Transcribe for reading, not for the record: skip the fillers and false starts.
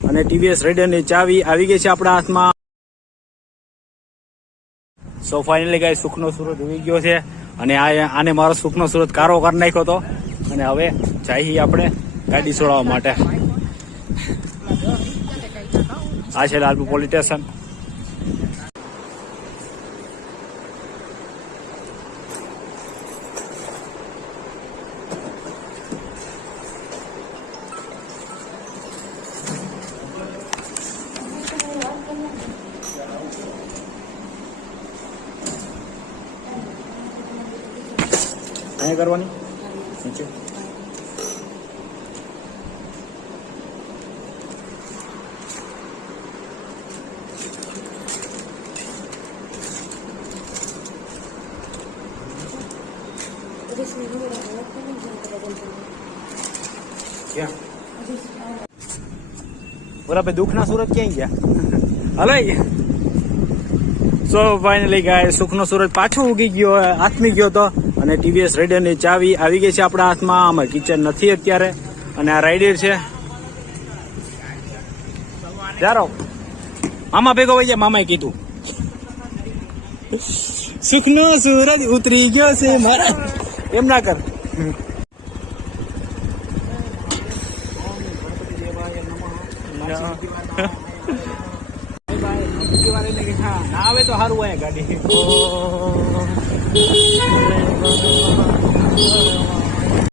અને ટીવીએસ રેડરની ચાવી આવી ગઈ છે આપણા હાથમાં. સો ફાઇનલી ગાઈસ સુખનો સુરત ઉઈ ગયો છે અને આને મારો સુખનો સુરત કારો કરી નાખ્યો હતો અને હવે જઈએ આપણે ગાડી છોડાવવા માટે. આ છે લાલપુર પોલીસ સ્ટેશન. અહીંયા કરવાની નીચે. ક્યાં બોલા ભાઈ દુઃખના સુરત ક્યાં ગયા હલો. સો ફાઇનલી ગાય સુખનો સુરત પાછું ઉગી ગયો આથમી ગયો તો અને ટીવીએસ રાઇડરની ચાવી આવી ગઈ છે આપણા હાથમાં. અમારે કિચન નથી અત્યારે અને આ રાઇડર છે. જારો મામા ભેગો વહી જાય. મામાએ કીધું સુખનો સુરત ઉતરી ગયો છે મારા. એમ ના કર. ના આવે તો સારું હોય ગાડી.